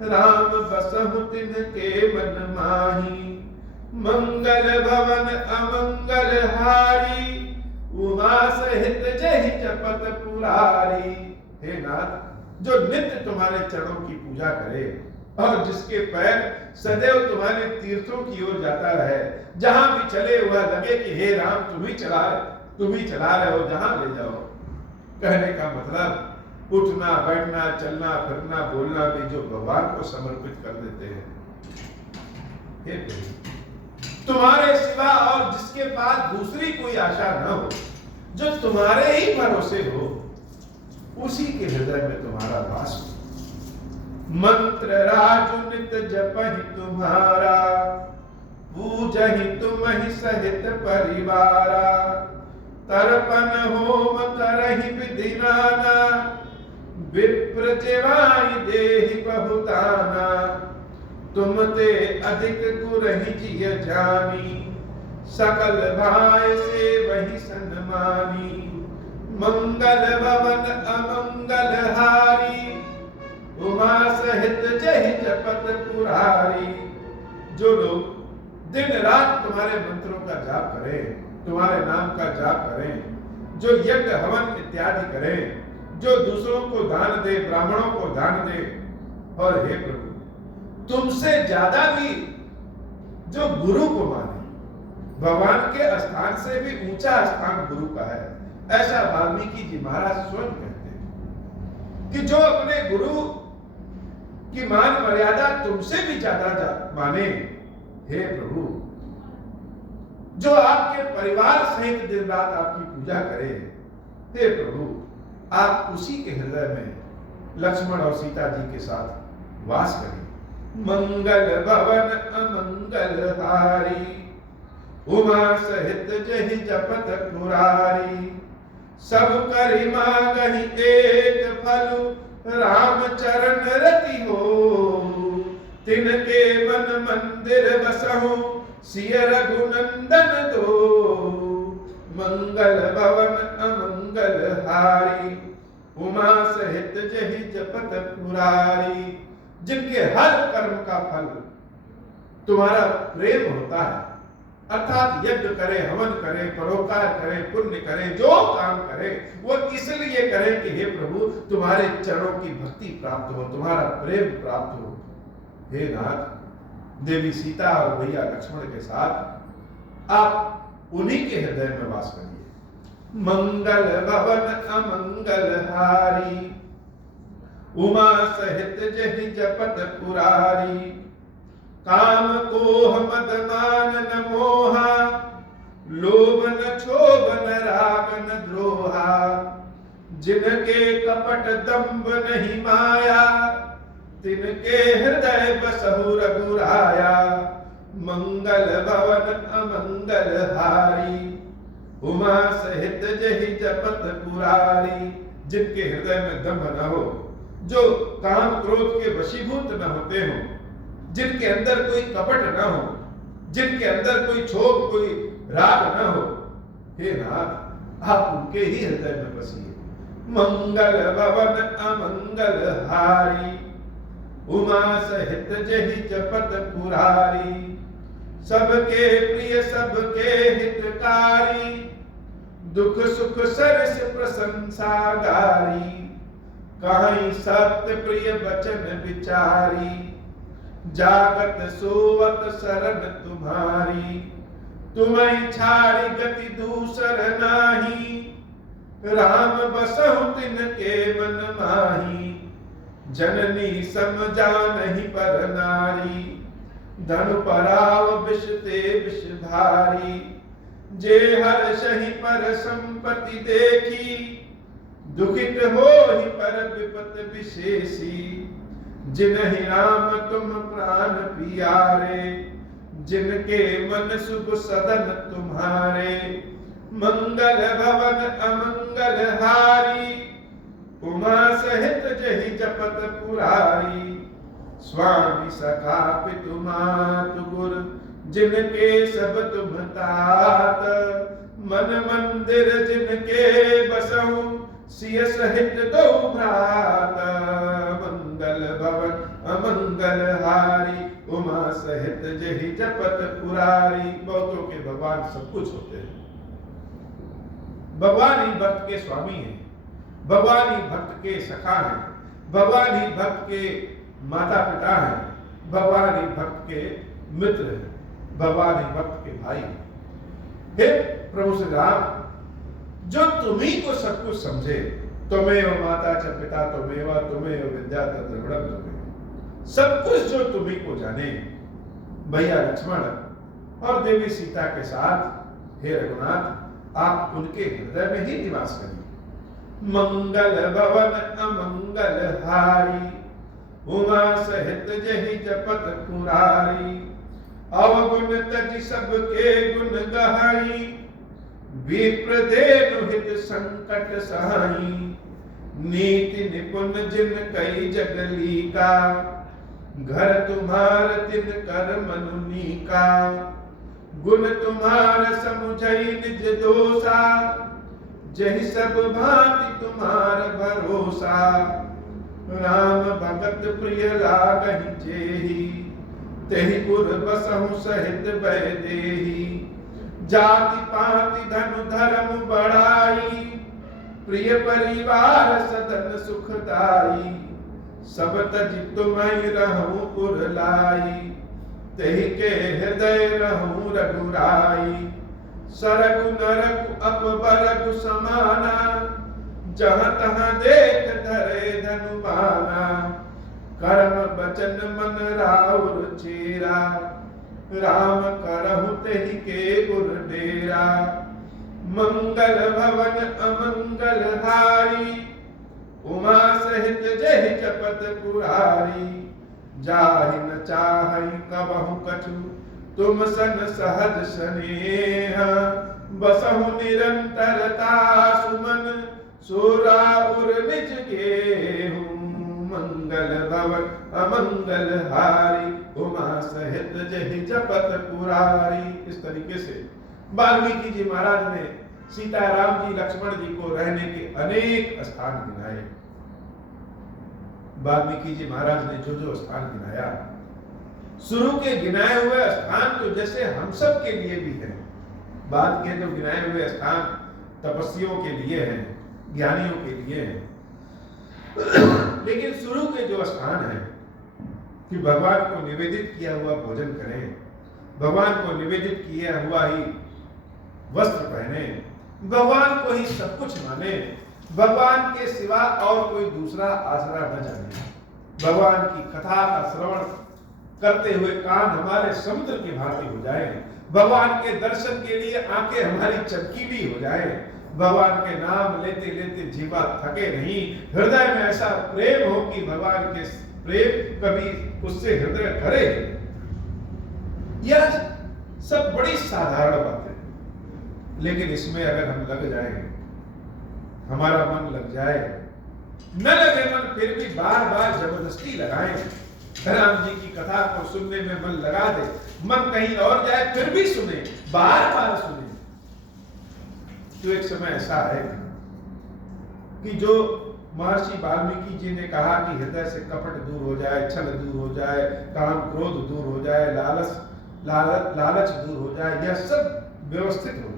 राम बसहु तिनके मन माही, मंगल भवन अमंगल हारी। उमा सहित जहि जपत पुरारी। हे नाथ, जो नित्य तुम्हारे चरणों की पूजा करे और जिसके पैर सदैव तुम्हारे तीर्थों की ओर जाता रहे, जहां भी चले हुआ लगे कि हे राम तुम ही चला रहे हो, जहां ले जाओ। कहने का मतलब उठना बैठना चलना फिरना बोलना भी जो भगवान को समर्पित कर देते हैं। हे प्रभु, तुम्हारे सिवा और जिसके पास दूसरी कोई आशा न हो, जो तुम्हारे ही भरोसे हो, उसी के हृदय में तुम्हारा वास हो। मंत्र राजु नित जपहि तुम्हारा, पूजहि तुमहि सहित परिवारा। तर्पण होम करहि विधि नाना, विप्र जेवाई देहि बहुताना। तुम ते अधिक गुरहि जिय जानी, सकल भाय से वही सन्मानी। मंगल भवन अमंगल हारी, उमा सहित जहि जपत पुरारी। जो लोग दिन रात तुम्हारे मंत्रों का जाप करें, तुम्हारे नाम का जाप करें, जो यज्ञ हवन इत्यादि करें, जो दूसरों को दान दे, ब्राह्मणों को दान दे, और हे प्रभु तुमसे ज्यादा भी जो गुरु को माने, भगवान के स्थान से भी ऊंचा स्थान गुरु का है, ऐसा वाल्मीकि जी महाराज स्वयं कहते हैं कि जो अपने गुरु की मान मर्यादा तुमसे भी ज्यादा माने, हे प्रभु जो आपके परिवार सहित दिन रात आपकी पूजा करे, हे प्रभु आप उसी के हृदय में लक्ष्मण और सीता जी के साथ वास करें। मंगल भवन अमंगल हारी, उमा सहित जहि जपत पुरारी। सब करि मांगहि एक फल, राम चरण रति हो। तिनके मन मंदिर बसहु, सिय रघुनंदन दो। मंगल भवन अमंगल हारी, उमा सहित जहि जपत पुरारी। जिनके हर कर्म का फल तुम्हारा प्रेम होता है, अर्थात यज्ञ करे, हवन करे, परोपकार करे, पुण्य करे, जो काम करे वो इसलिए करे कि हे प्रभु तुम्हारे चरणों की भक्ति प्राप्त हो, तुम्हारा प्रेम प्राप्त हो। हे नाथ, देवी सीता और भैया लक्ष्मण के साथ आप उन्हीं के हृदय में वास करिए। मंगल भवन अमंगल हारी, उमा सहित जहि जपत पुरारी। काम कोह मद मान न मोहा, लोभ न क्षोभ न राग न द्रोहा। जिनके कपट दंभ नहीं माया, तिनके हृदय बसहु रघुराया। मंगल भवन अमंगल हारी, उमा सहित जहि जपत पुरारी। जिनके हृदय में दंभ न हो, जो काम क्रोध के वशीभूत न होते हो, जिनके अंदर कोई कपट न हो, जिनके अंदर कोई क्षोभ कोई राग न हो, हे नाथ आप उनके ही हृदय में बसिए। मंगल भवन अमंगल हारी, उमा सहित जहि जपत पुरारी। सबके प्रिय सबके हितकारी, दुख सुख सरस प्रशंसा गारी। कहीं सत्य प्रिय वचन विचारी, जागत सोवत शरण तुम्हारी। तुम्हें छाड़ी गति दूसर नाही, राम बसहु तिनके मन माही। जननी समझानहि पर नारी, धनु पराव विष ते विषधारी। जे हर्षहि पर संपत्ति देखी, दुखित होहि पर विपत विशेषी। जिनहि राम तुम प्राण पियारे, जिनके मन शुभ सदन तुम्हारे। मंगल भवन अमंगल हारी, उमा सहित जहि जपत पुरारी। स्वामी सखा पितु मातु गुर, जिनके सब तुम तात। मन मंदिर जिनके बसहु, सिय सहित दो भ्रात। मंगल भवन अमंगल हारी, उमा सहित जहि जपत पुरारी। बहुतों के भगवान सब कुछ होते हैं, भगवान ही भक्त के स्वामी हैं, भगवान ही भक्त के सखा हैं, भगवान ही भक्त के माता पिता हैं, भगवान ही भक्त के मित्र हैं, भगवान ही भक्त के भाई हैं। हे प्रभु श्री राम, जो तुम्ही को सब कुछ समझे, त्वमेव माता च पिता त्वमेव, त्वमेव विद्या तद्रविणं त्वमेव। सब कुछ जो तुम्ही को जाने, भैया लक्ष्मण और देवी सीता के साथ हे रघुनाथ आप उनके हृदय में ही निवास करिए। मंगल भवन अमंगल हारी, उमा सहित जहि जपत पुरारी। अवगुण तज सबके गुण गहाई, विप्रदेनु हित संकट सहाई। नीति निपुण जिन कई जगली का, घर तुम्हार तिन कर मनुनी का। गुण तुम्हार समुझई निज दोषा, जहि सब भांति तुम्हार भरोसा। राम भगत प्रिय लागहि जेहि, तेहि उर बसहु सहित वैदेही। जाति पाति धनु धर्म बढ़ाई, प्रिय परिवार सदन सुखदाई। सब तज तुम्हि रहूं पुर लाई, तेहि के हृदय रहूं रघुराई। सरगु नरगु अपबरगु समाना, जहाँ तहाँ देख धरे धनुमाना। कर्म बचन मन राउर चेरा, राम करहु तेहि के गुर डेरा। मंगल भवन अमंगल हारी, उमा सहित जहि जपत पुरारी। जाहि न चाहि कबहु कछु तुम सन सहज स्नेह बसहु निरंतरता सुमन सोराउर निज गेहूं मंगल भवन अमंगल हारी उमा सहित जहि जपत पुरारी। इस तरीके से वाल्मीकि जी महाराज ने सीताराम जी लक्ष्मण जी को रहने के अनेक स्थान गिनाए। वाल्मीकि जी महाराज ने जो जो स्थान गिनाया, शुरू के गिनाए हुए स्थान तो जैसे हम सब के लिए भी है, बाद के जो गिनाए हुए स्थान तपस्वियों के लिए हैं, ज्ञानियों के लिए हैं, लेकिन शुरू के जो स्थान है कि भगवान को निवेदित किया हुआ भोजन करें, भगवान को निवेदित किया हुआ ही वस्त्र पहने, भगवान को ही सब कुछ माने, भगवान के सिवा और कोई दूसरा आसरा न जाने, भगवान की कथा का श्रवण करते हुए कान हमारे समुद्र के भांति हो जाए, भगवान के दर्शन के लिए आंखें हमारी चमकीली हो जाए, भगवान के नाम लेते लेते जीवा थके नहीं, हृदय में ऐसा प्रेम हो कि भगवान के प्रेम कभी उससे हृदय भरे। यह सब बड़ी साधारण बात है, लेकिन इसमें अगर हम लग जाएं, हमारा मन लग जाए, न लगे मन फिर भी बार बार जबरदस्ती लगाएं, राम जी की कथा को सुनने में मन लगा दे, मन कहीं और जाए फिर भी सुने, बार बार सुने, तो एक समय ऐसा आएगा कि जो महर्षि वाल्मीकि जी ने कहा कि हृदय से कपट दूर हो जाए, छल दूर हो जाए, काम क्रोध दूर हो जाए, लालच दूर हो जाए, यह सब व्यवस्थित हो जाए।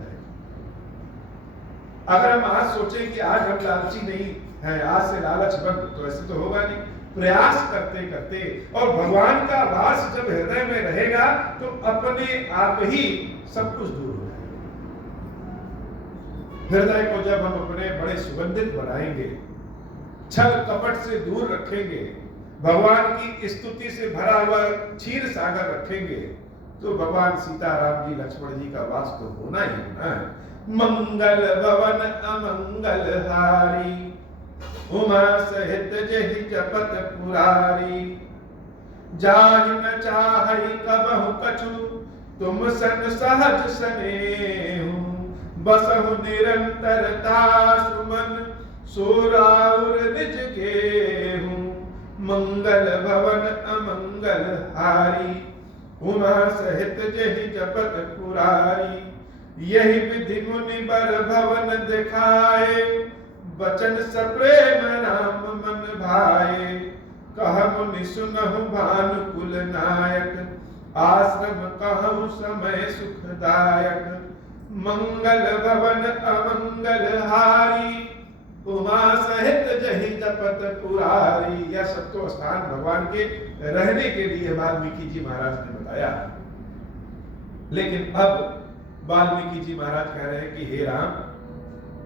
अगर हम आज सोचें कि आज हम लालची नहीं है, आज से लालच बंद, तो ऐसे तो होगा नहीं। प्रयास करते करते और भगवान का वास जब हृदय में रहेगा तो अपने आप ही सब कुछ दूर हो जाएगा। हृदय को जब हम अपने बड़े सुगंधित बनाएंगे, छल कपट से दूर रखेंगे, भगवान की स्तुति से भरा हुआ क्षीर सागर रखेंगे, तो भगवान सीताराम जी लक्ष्मण जी का वास तो होना ही होना है। मंगल भवन अमंगल हारी उमा सहित जहि जपत पुरारी जाहि न चाहि कबहु कछु तुम सन सहज स्नेहु बसहु निरंतरता सुमन सोराउर निज गेहूं मंगल भवन अमंगल हारी उमा सहित जहि जपत पुरारी यही विधि मुनि बर भवन दिखाए बचन सप्रेम राम मन भाए कह मुनि सुनहु भानुकुल नायक आश्रम कहु समय सुखदायक मंगल भवन अमंगल हारी उमा सहित जहि जपत पुरारी। यह सब तो स्थान भगवान के रहने के लिए वाल्मीकि जी महाराज ने बताया। लेकिन अब वाल्मीकि जी महाराज कह रहे हैं कि हे राम,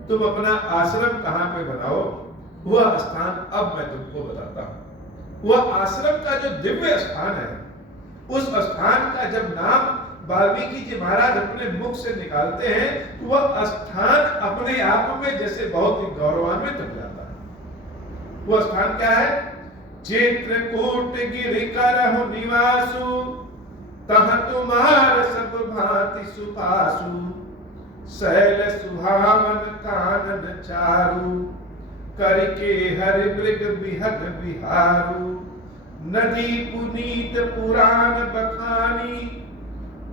तुम अपना आश्रम कहां पे बनाओ, वह स्थान अब मैं तुमको बताता हूं। वह आश्रम का जो दिव्य स्थान है, उस स्थान का जब नाम वाल्मीकि जी महाराज अपने मुख से निकालते हैं तो वह स्थान अपने आप में जैसे बहुत ही गौरवान्वित हो जाता है। वह स्थान क्या है? चित्रकूट गिरि करहु निवासु तह तुम्हार सब भांति सुपासु शैल सुहावन कानन चारु करके हरि मृग बिहग बिहारू नदी पुनीत पुराण बखानी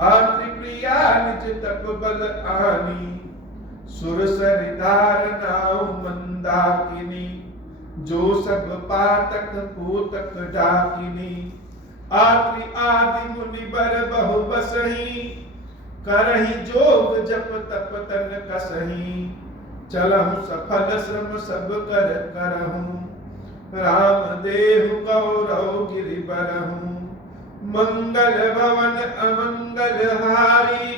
अत्रिप्रिया निज तप बल आनी सुर सरिदार नाव मंदाकिनी जो सब पातक पोतक डाकिनी आत्रि आदि मुनि बर बहु बसही करही जोग जप तप तन कसही चलहु सफल श्रम सब कर करहु राम देहु गौरव गिरि बरहु मंगल भवन अमंगल हारी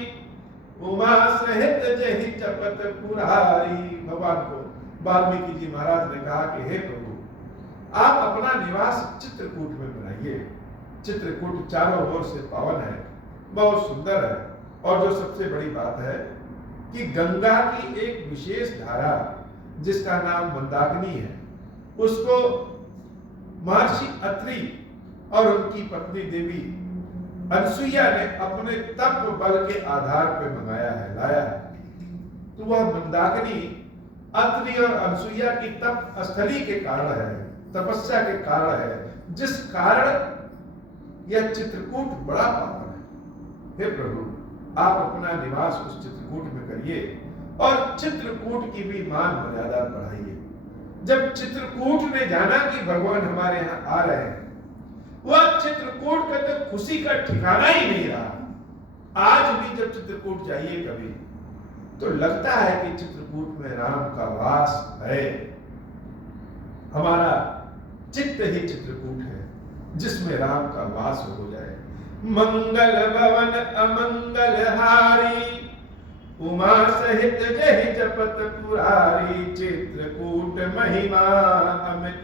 उमा सहित जहि जपत पुरारी। भगवान को वाल्मीकि जी महाराज ने कहा कि हे प्रभु, आप अपना निवास चित्रकूट में बनाइए। चित्रकूट चारों ओर से पावन है, बहुत सुंदर है, और जो सबसे बड़ी बात है कि गंगा की एक विशेष धारा जिसका नाम मंदाकिनी है, उसको महर्षि अत्रि और उनकी पत्नी देवी अनसुईया ने अपने तप बल के आधार पर मंगाया है, लाया है। तो वह मंदाकिनी अत्रि और अनसुईया की तप स्थली के कारण है, तपस्या के कारण है, जिस कारण यह चित्रकूट बड़ा पावन है। हे प्रभु, आप अपना निवास उस चित्रकूट में करिए और चित्रकूट की भी मान मर्यादा बढ़ाइए। जब चित्रकूट ने जाना कि भगवान हमारे यहाँ आ रहे हैं, वह चित्रकूट का तो खुशी का ठिकाना ही नहीं रहा। आज भी जब चित्रकूट जाइए कभी, तो लगता है कि चित्रकूट में राम का वास है। हमारा चित्त ही चित्रकूट है, जिसमें राम का वास हो जाए। मंगल भवन अमंगल हारी, उमा सहित जहि जपत पुरारी। चित्रकूट महिमा अमित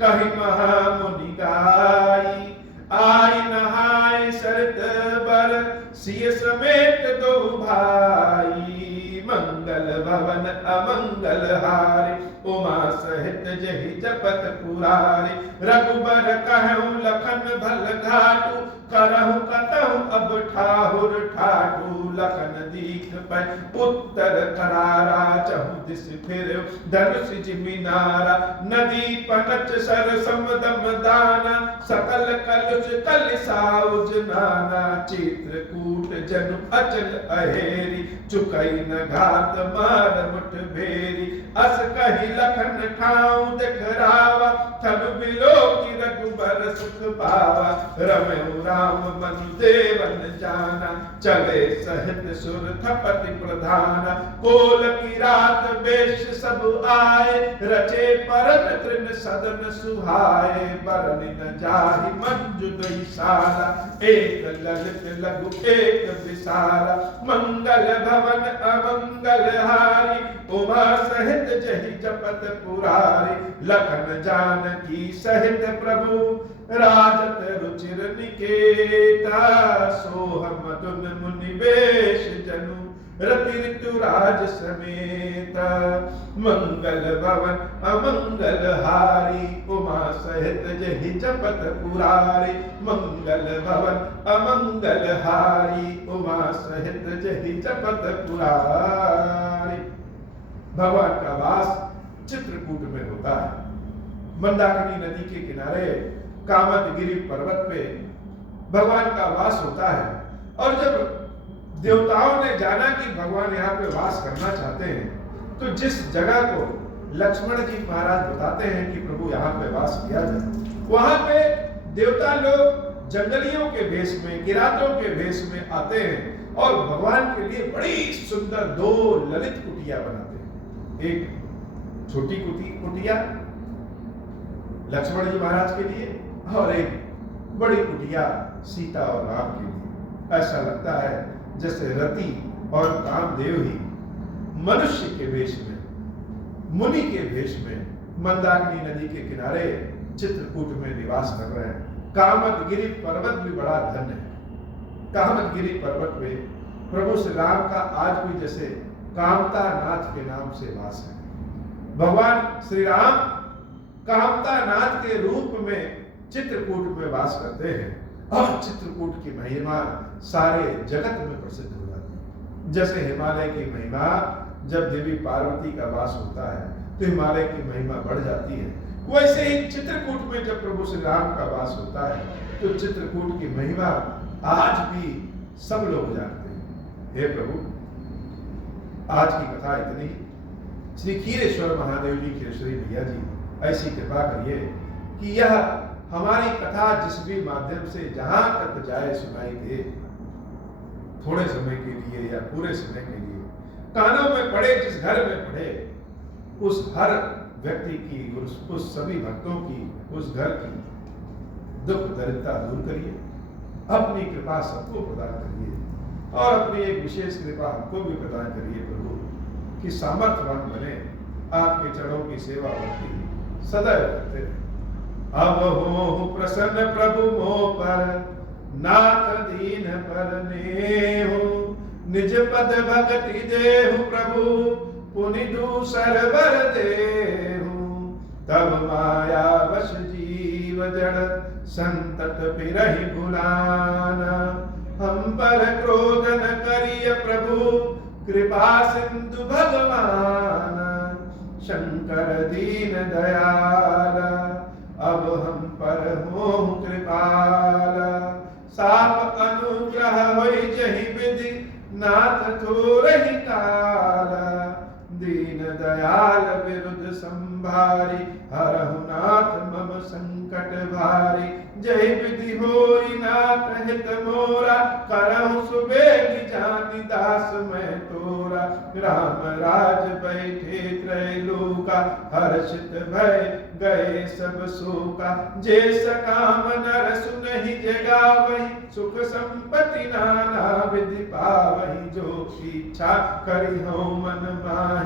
कहि महामुनि गाई। आई नहाय शरत बर सिय समेत दो भाई। मंगल भवन अमंगल हारी, उमा सहित जहि जपत पुरारी। रघुबर कहूँ लखन भल घाटू, करहु कतहु अब ठाहुर ठाठू। लखन दीख पै उत्तर करारा, चहु दिस फिर धनुष जिमिनारा। नदी पनच सर समदम दाना, सकल कलुष कलिसाउज नाना। चित्रकूट जनु अचल अहेरी, चुकई न घात मार मुठ भेरी। अस कही लखन ठाऊं दिखरावा, थनु बिलो की रघुबर सुख पावा। रमयु राम मनु देवन जाना, चले सहित सुर थपति प्रधाना। कोल की रात बेश सब आए, रचे परन तृण सदन सुहाए। बरनि न जाहि मंजु दुई साला, एक ललित लघु एक विशाला। मंगल भवन अमंगल हारी, उमा सहित जहि जपत पुरारी। लखन जानकी सहित प्रभु, राजत रुचिर निकेता। सोहम मधुन मुनि बेश जनु, रति ऋतु राज समेता। मंगल भवन अमंगल हारी, उमा सहित जहि जपत पुरारी। मंगल भवन अमंगल हारी, उमा सहित जहि जपत पुरारी। भगवान का वास चित्रकूट में होता है। मंदाकिनी नदी के किनारे कामदगिरि पर्वत पे भगवान का वास होता है। और जब देवताओं ने जाना कि भगवान यहाँ पे वास करना चाहते हैं, तो जिस जगह को लक्ष्मण जी महाराज बताते हैं कि प्रभु यहाँ पे वास किया जाए, वहां पे देवता लोग जंगलियों के भेष में, किरातों के भेष में आते हैं और भगवान के लिए बड़ी सुंदर दो ललित कुटिया बनाते हैं। एक छोटी कुटिया लक्ष्मण जी महाराज के लिए और एक बड़ी कुटिया सीता और राम के लिए। ऐसा लगता है जैसे रति और कामदेव ही मनुष्य के वेश में, मुनि के वेश में मंदाकिनी नदी के किनारे चित्रकूट में निवास कर रहे हैं। कामदगिरि पर्वत भी बड़ा धन्य है। कामदगिरि पर्वत पे प्रभु श्री राम का आज भी जैसे कामता नाथ के नाम से वास है। भगवान श्री राम कामता नाथ के रूप में चित्रकूट में वास करते हैं और चित्रकूट की महिमा सारे जगत में प्रसिद्ध हो जाती है। जैसे हिमालय की महिमा जब देवी पार्वती का वास होता है तो हिमालय की महिमा बढ़ जाती है, वैसे ही चित्रकूट में जब प्रभु श्री राम का वास होता है तो चित्रकूट की महिमा आज भी सब लोग जानते हैं। हे प्रभु, आज की कथा इतनी। श्री खीरेश्वर महादेव जी, खीरेश्वरी भैया जी, ऐसी कृपा करिए कि यह हमारी कथा जिस भी माध्यम से जहां तक जाए सुनाई दे, थोड़े समय के लिए या पूरे समय के लिए कानों में पड़े, जिस घर में पड़े, उस हर व्यक्ति की, उस सभी भक्तों की, उस घर की दुख दरिद्रता दूर करिए। अपनी कृपा सबको प्रदान करिए और अपनी एक विशेष कृपा हमको भी प्रदान करिए प्रभु, कि सामर्थ्यवान बने, आपके चरणों की सेवा भक्ति सदैव करते रहे। अब हो प्रसन्न प्रभु मोह पर, नाथ दीन पर नेहु। निज पद भक्ति देहु प्रभु, पुनि दूसर वर देहु। तब माया वश जीव जड़, संतत बिरहि भुलाना। हम पर क्रोध न करिय प्रभु, कृपा सिंधु भगवान। शंकर दीन दयाल, अब हम पर हो कृपाल। साप अनुग्रह होई जहि विधि, नाथ थोरहि काल। दीन दयाल विरुद्ध संभारी, हरहु नाथ मम संकट भारी। जय विधि होई नाथ हित मोरा, करहु सुबेग जानि दास मैं तोरा। राम राज बैठे त्रैलोका, हर्षित भय गए सब शोका। जे सकाम नर सुनहि जगावहि, सुख संपत्ति नाना विधि पावहि। जो इच्छा करिहु मन माहि,